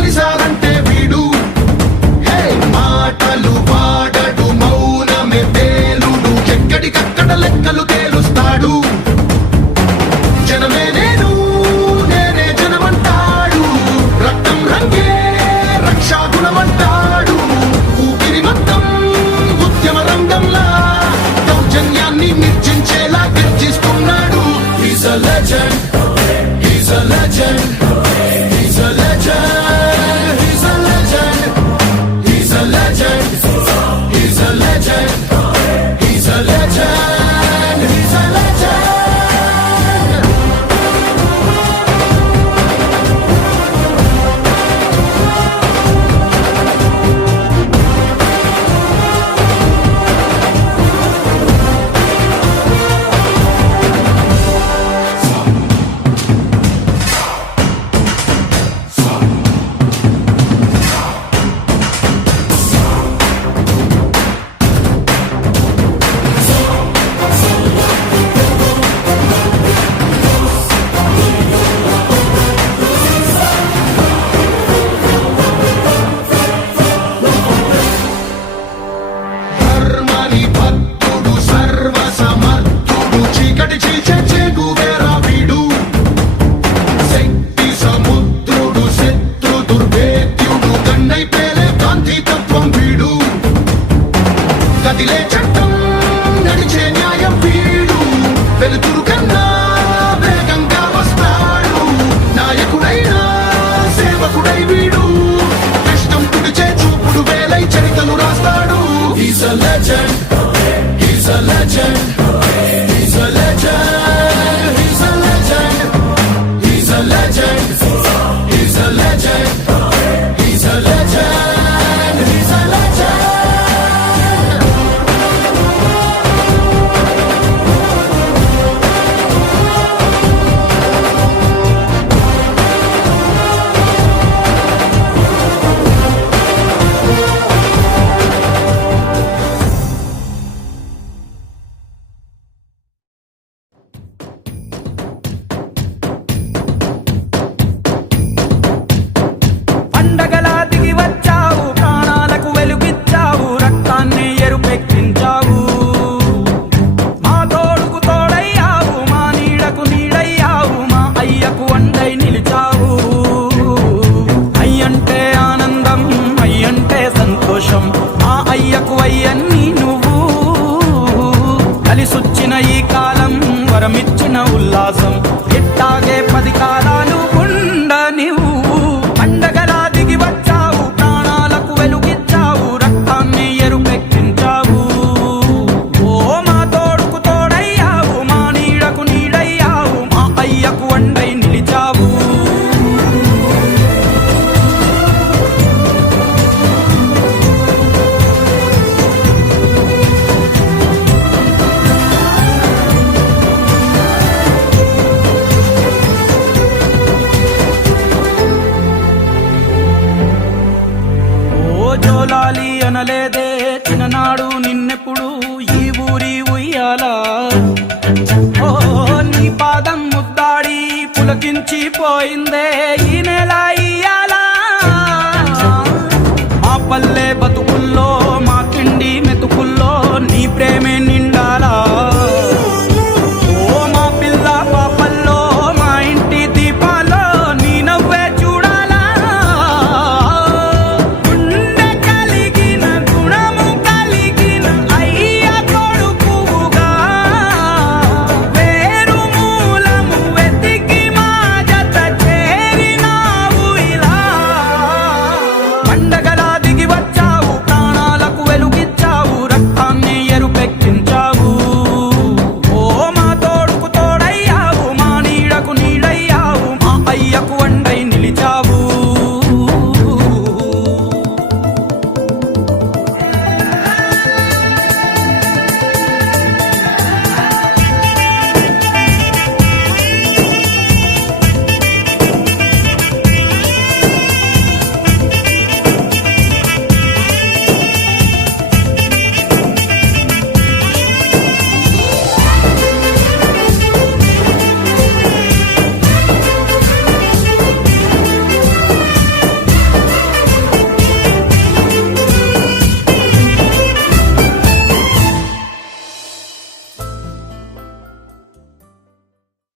కలిసారంటే వీడు మాటలు వాడడు మౌనమే తేలుడు ఎక్కడికక్కడ లెక్కలు తేలుస్తాడు జనమే నేను నేనే జనమంటాడు రక్తం రంగే రక్షాగుణమంటాడు ఊపిరి మొత్తం ఉద్యమ రంగంలా దౌర్జన్యాన్ని నిర్జించేలా గర్జిస్తున్నాడు He's a legend He's a legend He's a legend He's a legend He's a legend He's a legend He's a legend He's a legend ధర్మాని భక్తుడు సర్వ సమర్థుడు చీకటి చీల్చే చేగువేరా వీడు శక్తి సముద్రుడు శత్రు దుర్భేద్యుడు కన్నై పేలే కాంతి తత్వం వీడు కదిలే చట్టం నడిచే న్యాయం వీడు వెలుతురు కన్నా వేగంగా వస్తాడు నాయకుడైనా సేవకుడై వీడు కష్టం తుడిచే చూపుడు వేలై చరితలు రాస్తాడు He's a legend He's a legend He's a legend He's a legend He's a legend He's a legend He's a legend He's a legend పండగలా దిగి వచ్చావు ప్రాణాలకు వెలుగిచ్చావు రక్తాన్ని ఎరుపెక్కించావు మా తోడుకు తోడయ్యావు మా నీడకు నీడయ్యావు మా అయ్యకు అండై నిలిచావు అయ్యంటే ఆనందం అయ్యంటే సంతోషం మా అయ్యకు అయ్యన్ని నువ్వు కలిసొచ్చిన ఈ కాలం వరమిచ్చిన ఉల్లాసం ఇట్టాగే 10 కాలాలు ఉండ నువ్వు పండగలా దిగి వచ్చావు ప్రాణాలకు వెలుగిచ్చావు రక్తాన్ని ఎరుపెక్కించావు ఓ మా తోడుకు తోడయ్యావు మా నీడకు నీడయ్యావు మా అయ్యకు అండై నిలిచావు జోలాలి అనలేదే చిన్ననాడు నిన్నెప్పుడు ఈ ఊరి ఉయ్యాలా ఓ నీ పాదం ముద్దాడి పులకించిపోయిందే ఈ నెల